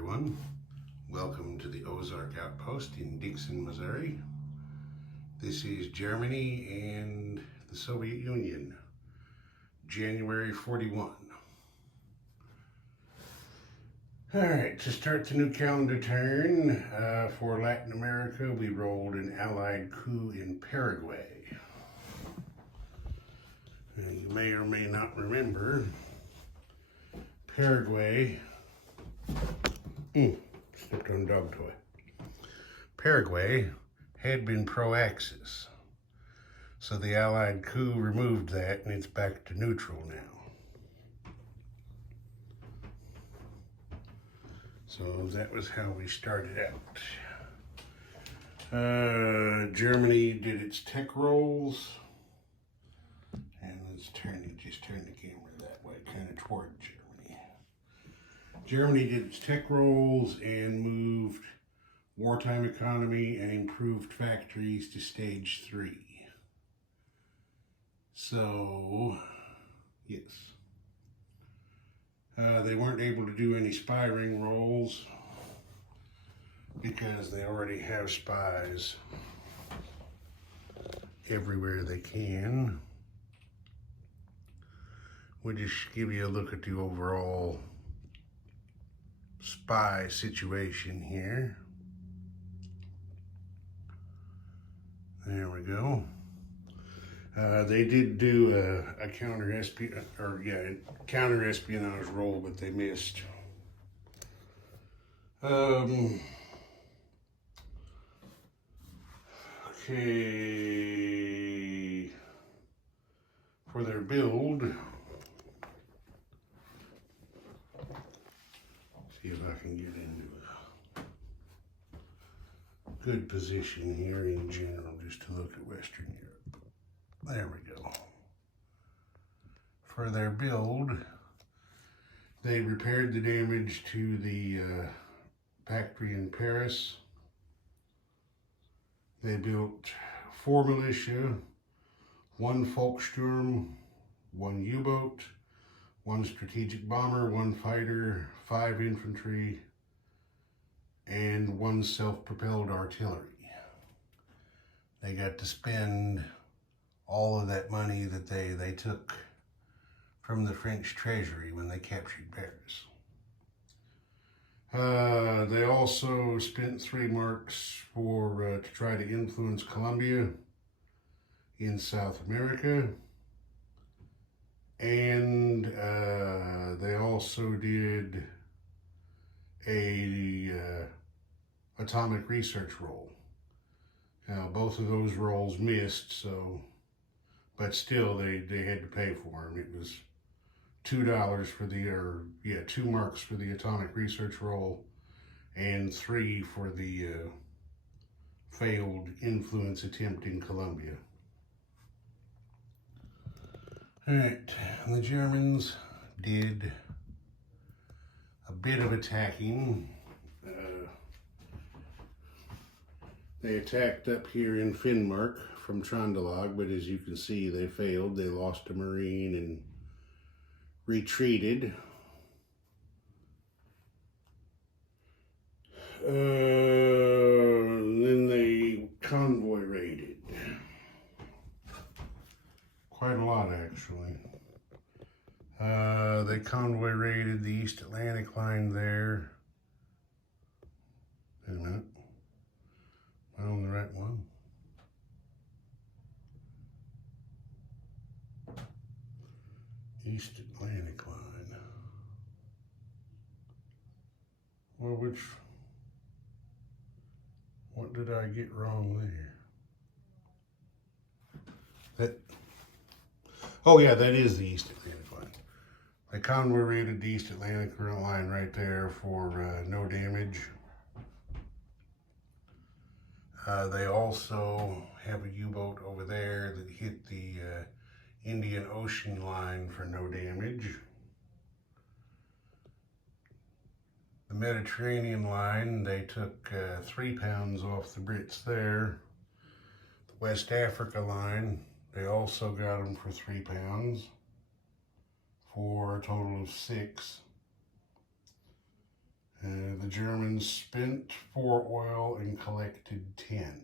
everyone. Welcome to the Ozark Outpost in Dixon, Missouri. This is Germany and the Soviet Union, January 41. All right, to start the new calendar turn for Latin America, we rolled an Allied coup in Paraguay. And you may or may not remember, Paraguay, stepped on a dog toy. Paraguay had been pro-Axis. So the Allied coup removed that and it's back to neutral now. So that was how we started out. Germany did its tech rolls. And let's just turn the camera that way, kind of toward Germany. Germany did its tech rolls and moved wartime economy and improved factories to stage 3. So, yes. They weren't able to do any spy ring rolls because they already have spies everywhere they can. We'll just give you a look at the overall spy situation here. There we go. They did do a counter espionage roll, but they missed. Okay, for their build, see if I can get into a good position here in general, just to look at Western Europe. There we go. For their build, they repaired the damage to the factory in Paris. They built 4 militia, 1 Volkssturm, 1 U-boat, 1 strategic bomber, 1 fighter, 5 infantry, and 1 self-propelled artillery. They got to spend all of that money that they took from the French treasury when they captured Paris. They also spent 3 marks to try to influence Colombia in South America. And they also did a atomic research roll. Now, both of those rolls missed, so, but still they had to pay for them. It was $2 for 2 marks for the atomic research roll and 3 for the failed influence attempt in Colombia. All right, the Germans did a bit of attacking. They attacked up here in Finnmark from Trondelag, but as you can see, they failed. They lost a Marine and retreated. Then they convoy raided. Quite a lot, actually. They convoy raided the East Atlantic line there. Wait a minute. Am I on the right one? East Atlantic line. Well, what did I get wrong there? Oh yeah, that is the East Atlantic line. They convoy raided the East Atlantic line right there for no damage. They also have a U-boat over there that hit the Indian Ocean line for no damage. The Mediterranean line, they took 3 pounds off the Brits there. The West Africa line, they also got them for 3 pounds for a total of 6. The Germans spent 4 oil and collected 10.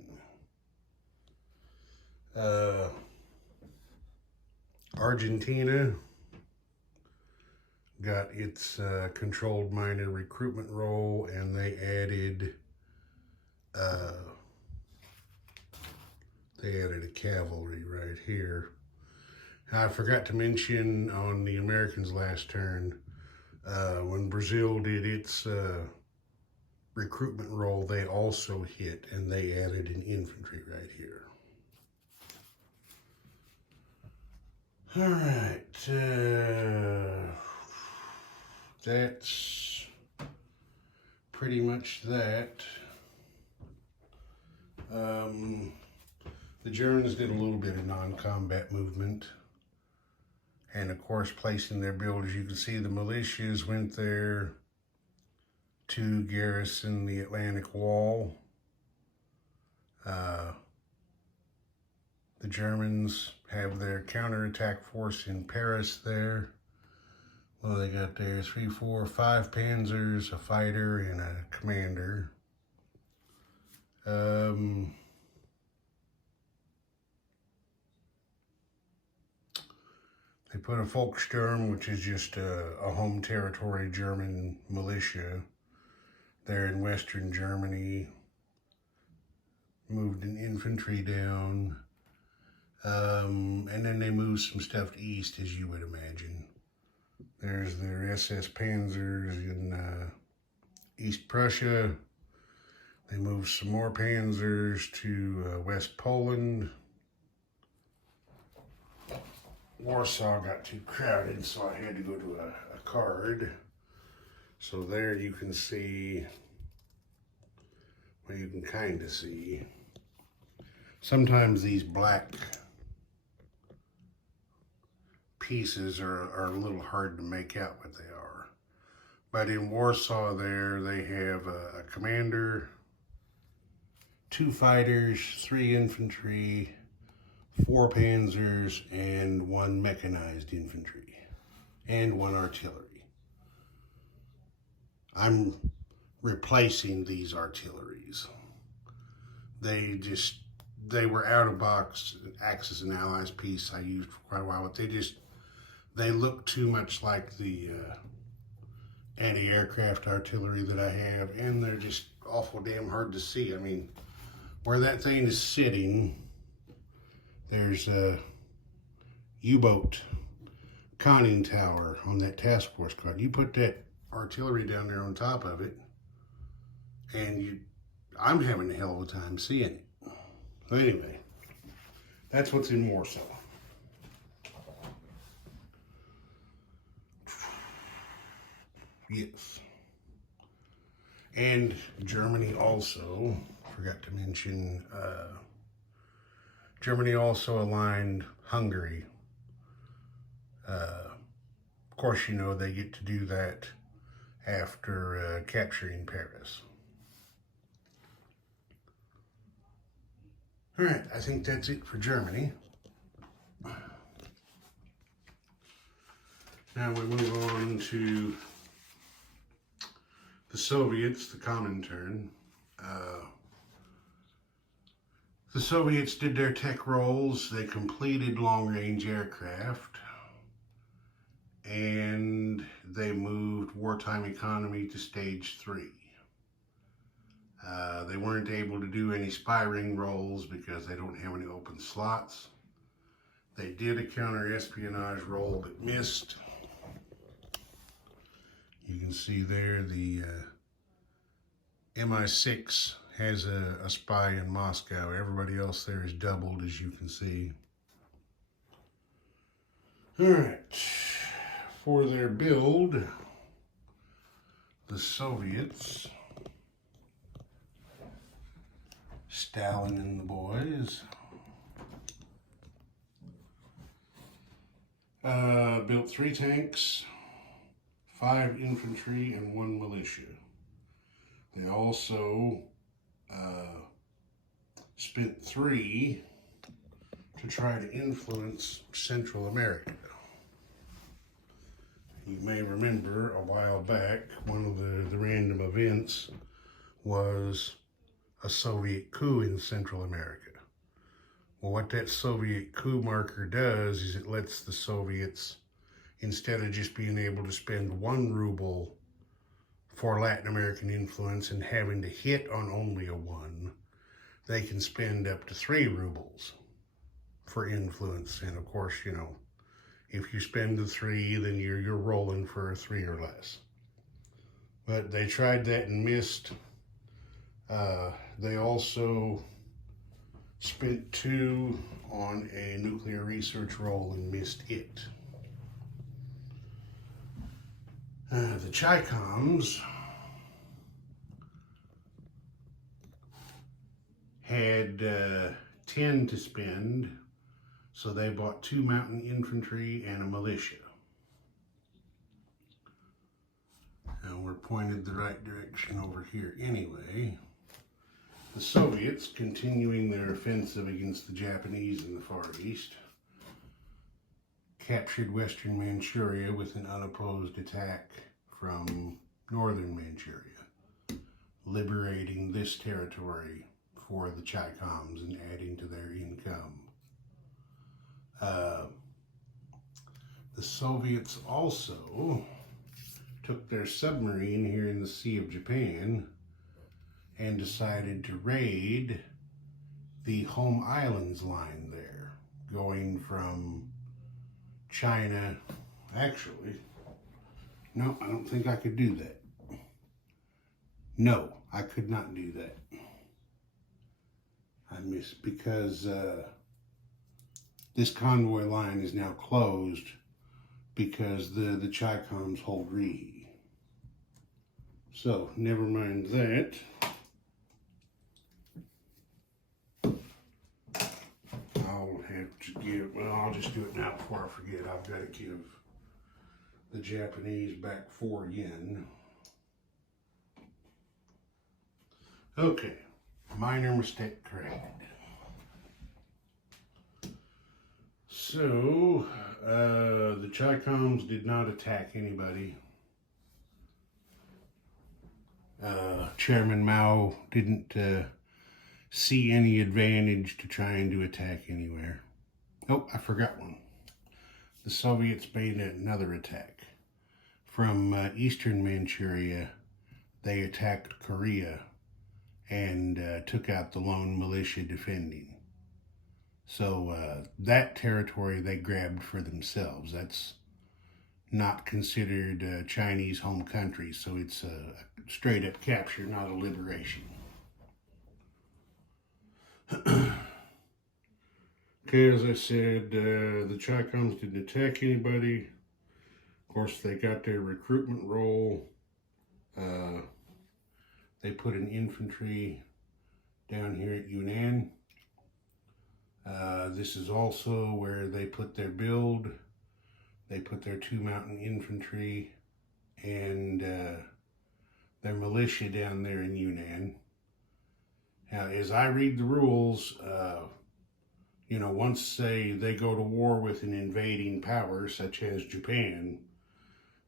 Argentina got its controlled miner recruitment role, and they added a cavalry right here. I forgot to mention on the Americans' last turn, when Brazil did its recruitment role, they also hit, and they added an infantry right here. All right, that's pretty much that. The Germans did a little bit of non-combat movement, and of course placing their builders. You can see the militias went there to garrison the Atlantic Wall. The Germans have their counterattack force in Paris there. Well, they got there 3, 4, 5 panzers, a fighter, and a commander. They put a Volkssturm, which is just a home territory German militia, there in Western Germany. Moved an infantry down. And then they moved some stuff east, as you would imagine. There's their SS Panzers in East Prussia. They moved some more Panzers to West Poland. Warsaw got too crowded, so I had to go to a card. So there you can see, well, you can kind of see. Sometimes these black pieces are a little hard to make out what they are. But in Warsaw there, they have a commander, 2 fighters, 3 infantry, 4 panzers, and 1 mechanized infantry, and 1 artillery. I'm replacing these artilleries. They were out of box Axis and Allies piece I used for quite a while, but they look too much like the anti-aircraft artillery that I have, and they're just awful damn hard to see. I mean, where that thing is sitting, there's a U-boat conning tower on that task force card. You put that artillery down there on top of it, and I'm having a hell of a time seeing it. So anyway, that's what's in Warsaw. Yes. And Germany also, forgot to mention, Germany also aligned Hungary. Of course, you know, they get to do that after capturing Paris. All right, I think that's it for Germany. Now we move on to the Soviets, the Comintern. The Soviets did their tech rolls. They completed long-range aircraft, and they moved wartime economy to stage 3. They weren't able to do any spy ring rolls because they don't have any open slots. They did a counter-espionage roll but missed. You can see there the MI6 has a spy in Moscow. Everybody else there is doubled, as you can see. All right, for their build, the Soviets, Stalin and the boys, built 3 tanks, 5 infantry, and 1 militia. They also spent 3 to try to influence Central America. You may remember a while back, one of the random events was a Soviet coup in Central America. Well, what that Soviet coup marker does is it lets the Soviets, instead of just being able to spend 1 ruble for Latin American influence and having to hit on only a 1, they can spend up to 3 rubles for influence. And of course, you know, if you spend the 3, then you're rolling for a 3 or less. But they tried that and missed. They also spent 2 on a nuclear research roll and missed it. The Chicoms had 10 to spend, so they bought 2 mountain infantry and a militia. And we're pointed the right direction over here anyway. The Soviets, continuing their offensive against the Japanese in the Far East, captured Western Manchuria with an unopposed attack from northern Manchuria, liberating this territory for the Chicoms and adding to their income. The Soviets also took their submarine here in the Sea of Japan and decided to raid the Home Islands line there, going from China. Actually, no, I don't think I could do that. No, I could not do that. I missed because this convoy line is now closed because the Chicoms hold Rihe. So, never mind that. I'll have to give, well, I'll just do it now before I forget. I've got to give the Japanese back 4 yen. Okay, minor mistake corrected. So, the Chicoms did not attack anybody. Chairman Mao didn't see any advantage to trying to attack anywhere. Oh, I forgot one. The Soviets made another attack. From eastern Manchuria, they attacked Korea and took out the lone militia defending. So that territory they grabbed for themselves. That's not considered Chinese home country, so it's a straight up capture, not a liberation. Okay, as I said, the Chicoms didn't attack anybody. Of course, they got their recruitment roll. They put an infantry down here at Yunnan. This is also where they put their build. They put their 2 mountain infantry and their militia down there in Yunnan. Now, as I read the rules, you know, once they go to war with an invading power such as Japan,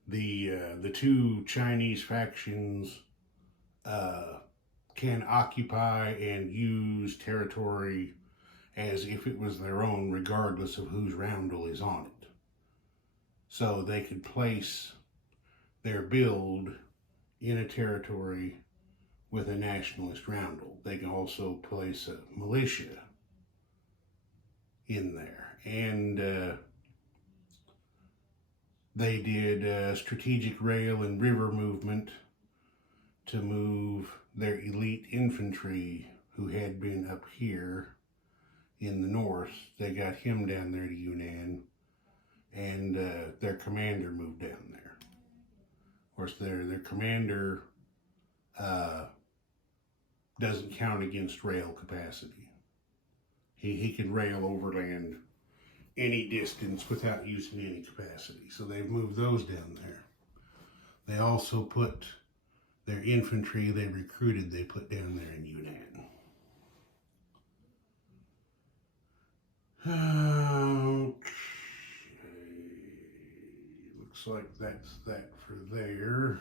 the 2 Chinese factions can occupy and use territory as if it was their own, regardless of whose roundel is on it. So they could place their build in a territory with a nationalist roundel. They can also place a militia in there. And they did strategic rail and river movement to move their elite infantry who had been up here in the north. They got him down there to Yunnan, and their commander moved down there. Of course, their commander doesn't count against rail capacity. He can rail overland any distance without using any capacity. So they've moved those down there. They also put their infantry they recruited, they put down there in Yunnan. Okay, looks like that's that for there.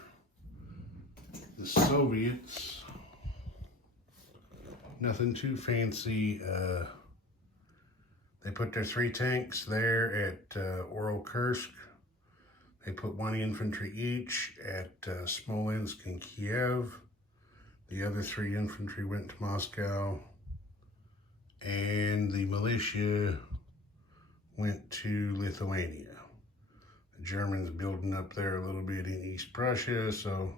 The Soviets, nothing too fancy. They put their 3 tanks there at Kursk. They put 1 infantry each at Smolensk and Kiev. The other 3 infantry went to Moscow. And the militia went to Lithuania. The Germans building up there a little bit in East Prussia, so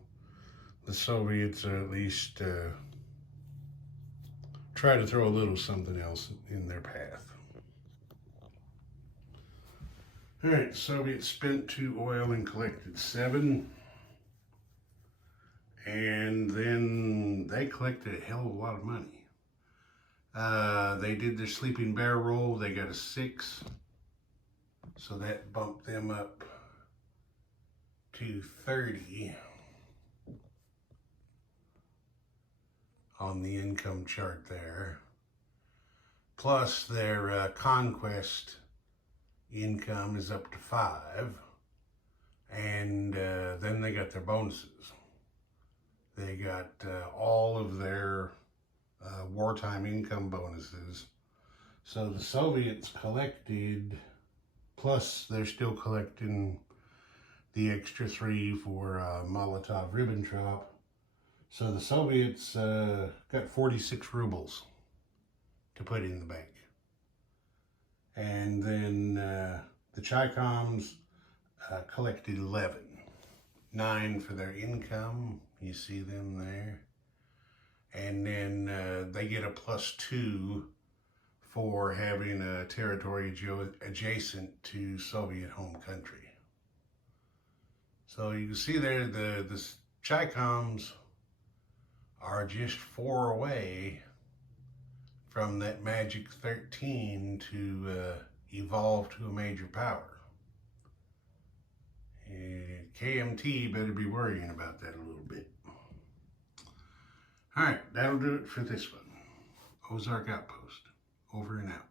the Soviets at least try to throw a little something else in their path. All right, Soviets spent 2 oil and collected 7. And then they collected a hell of a lot of money. They did their sleeping bear roll. They got a 6. So that bumped them up to 30 on the income chart there. Plus their conquest income is up to 5. And then they got their bonuses. They got all of their wartime income bonuses. So the Soviets collected, plus they're still collecting the extra 3 for Molotov-Ribbentrop. So the Soviets got 46 rubles to put in the bank. And then the Chi-Coms collected 11. 9 for their income, you see them there. And then they get a +2 for having a territory adjacent to Soviet home country. So you can see there the Chi-Coms are just 4 away from that magic 13 to evolve to a major power. And KMT better be worrying about that a little bit. All right, that'll do it for this one. Ozark Outpost, over and out.